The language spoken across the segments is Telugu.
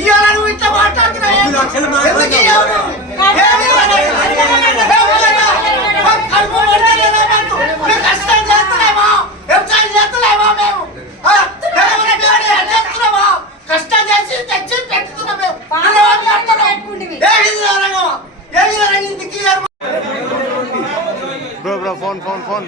ఇవాళ నువ్వు ఇట్లా మాట్లాడుతున్నావు కష్టం చేస్తున్నామా వ్యవసాయం చేస్తున్నామా మేము చేస్తున్నామా కష్టం చేసి తెచ్చి పెట్టుతున్నాం మేము ఏ విధంగా ఏ విధంగా ఇంటికి బ్రో ఫోన్ ఫోన్ ఫోన్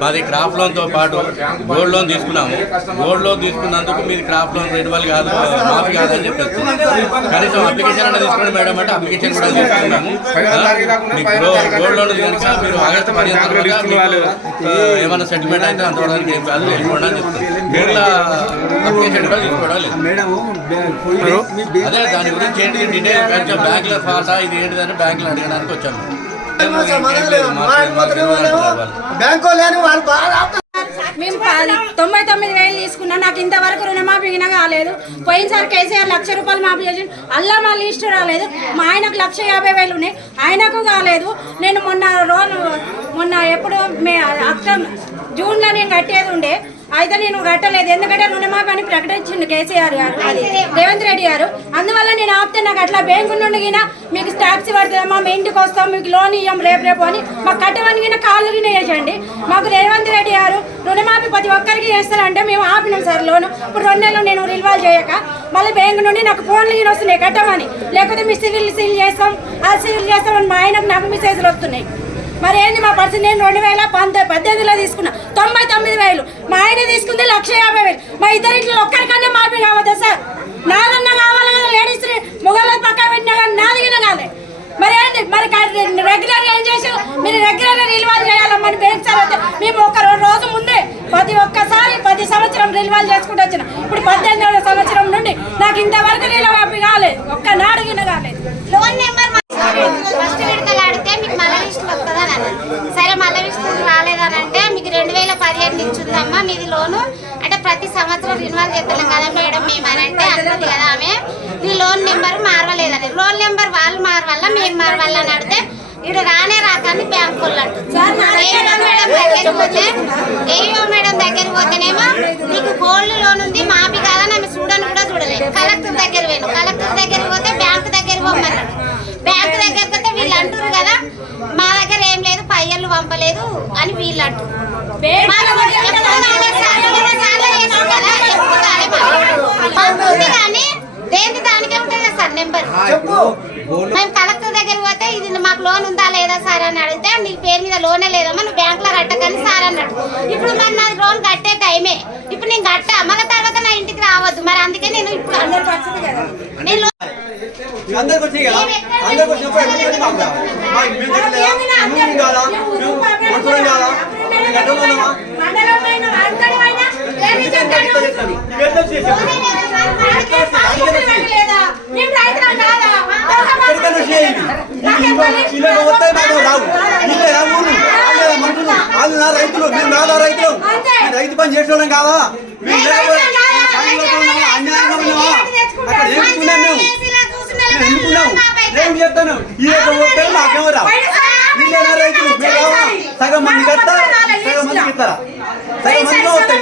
మాది క్రాప్ లోన్తో పాటు గోల్డ్ లోన్ తీసుకున్నాము. గోల్డ్ లోన్ తీసుకున్నందుకు మీది క్రాప్ లోన్ రెన్యువల్ కాదు, మాఫీ కాదని చెప్పేసి కనీసం అప్లికేషన్ అనేది తీసుకోండి మేడం అంటే అప్లికేషన్ కూడా తీసుకున్నాము. మీకు గోల్డ్ లోన్ కనుక మీరు ఆగస్టు 15 ఏమైనా సెటిల్మెంట్ అయితే అంతవరకు ఏం కాదు వెళ్ళిపోవడం అని చెప్తారు. మీరు అప్లికేషన్ కూడా తీసుకోవడం లేదు. అదే దాని గురించి ఏంటి డీటెయిల్ కొంచెం బ్యాంకులో ఫాల్టా ఇది ఏంటిదని బ్యాంకులో అడగడానికి వచ్చాము. మేము 99,000 తీసుకున్నాం. నాకు ఇంతవరకు రుణమాఫీ కాలేదు. పోయినసారి కేసీఆర్ 1,00,000 రూపాయలు మాఫీ చేసి అల్లా మా లిస్టు రాలేదు. మా ఆయనకు 1,50,000 ఉన్నాయి, ఆయనకు కాలేదు. నేను మొన్న ఎప్పుడు జూన్లో నేను కట్టేది ఉండే, అయితే నేను కట్టలేదు. ఎందుకంటే రుణమాఫీ అని ప్రకటించిండు కేసీఆర్ గారు, అది రేవంత్ రెడ్డి గారు. అందువల్ల నేను ఆపితే నాకు అట్లా బ్యాంకు నుండి మీకు ట్యాక్సీ పడుతుందమ్మా, మీ ఇంటికి వస్తాం, మీకు లోన్ ఇవ్వం రేపు అని మాకు కట్టమని కాళ్ళు వేయండి. మాకు రేవంత్ రెడ్డి గారు రుణమాఫీ ప్రతి ఒక్కరికి చేస్తారంటే మేము ఆపినాం సార్ లోను. ఇప్పుడు 2 నెలలు నేను రిన్వాల్వ్ చేయక మళ్ళీ బ్యాంకు నుండి నాకు ఫోన్లు వస్తున్నాయి కట్టమని, లేకపోతే మీ సీల్ చేస్తాం అది సీల్ చేస్తామని మా ఆయనకు నాకు మెసేజ్లు వస్తున్నాయి. మరి ఏంది మా పరిస్థితి? నేను 2018లో తీసుకున్నా 99,000, మా ఆయన తీసుకుంది 1,50,000. మా ఇద్దరింట్లో ఒక్కరికన్నా మాఫీ కావద్దా సార్? నాదన్నా కావాలి కదా, లేడీస్ మొగళ్ళ పక్క పెట్టినా కానీ నాదిగిన కాలే. మరి ఏంది మరి రెగ్యులర్గా ఏం చేసావు? మీరు రెగ్యులర్గా రిన్వాల్వ్ చేయాలమ్మని బ్యాంక్ సార్ అయితే మేము ఒక రోజు ముందే ప్రతి సంవత్సరం రిన్వాల్వ్ చేసుకుంటూ వచ్చిన. ఇప్పుడు 18వ సంవత్సరం నుండి నాకు ఇంతవరకు రిన్వాల్వ్ కాలేదు, ఒక్క నాడుగిన కాలేదు. లోన్ నెంబర్ ఫస్ట్ విడతలు ఆడితే మీకు మళ్ళీ లిస్టులు వస్తుందని అన్నారు. సరే మళ్ళీ లిస్టులు రాలేదని అంటే మీకు 2015 నుంచి ఉందమ్మా మీది లోను అంటే ప్రతి సంవత్సరం రిన్వాల్వ్ చేస్తున్నాం కదా మేడం మేము అని అంటే అన్నది కదా ఆమె. మీ లోన్ నెంబర్ మారలేదని, లోన్ నెంబర్ వాళ్ళు మారవల్ల మేము మారవల్ల అని అడితే ఇటు రానే రాకని బ్యాంకు వాళ్ళు అంటారు. ఏయో మేడం దగ్గరికి పోతేనేమో నీకు గోల్డ్ లోన్ ఉంది మాఫీ కాదని ఆమె చూడని కూడా చూడలేదు. కలెక్టర్ దగ్గర పోయాను, కలెక్టర్ దగ్గరికి పోతే బ్యాంకు దగ్గరికి పోమన్నాడు. బ్యాంకు దగ్గరికి పోతే వీళ్ళు అంటారు కదా మా దగ్గర ఏం లేదు, పయ్యలు పంపలేదు అని వీళ్ళు అంటారు. కానీ దేనికి దానికే ఉంటుంది కదా సార్ నెంబర్. మేము కలెక్టర్ దగ్గర పోతే ఇది మాకు లోన్ ఉందా లేదా సార్ అని అడిగితే నీ పేరు మీద లోనే లేదమ్మా నువ్వు బ్యాంకులో కట్టకని సార్ అన్నాడు. ఇప్పుడు మరి నా లోన్ కట్టే టైమే, ఇప్పుడు నేను కట్టా మళ్ళీ తర్వాత నా ఇంటికి రావద్దు. మరి అందుకే నేను ఇప్పుడు నేను రైతులు రైతు పని చేసేవాళ్ళం కాదా? అన్యాయంగా ఉన్నావా? అక్కడ ఏం ఏం చెప్తాను ఈ మాకేమో రా రైతులు సగం మంది కట్టా సగం మందికి ఇస్తారా? సగం మందిలో వస్తాయి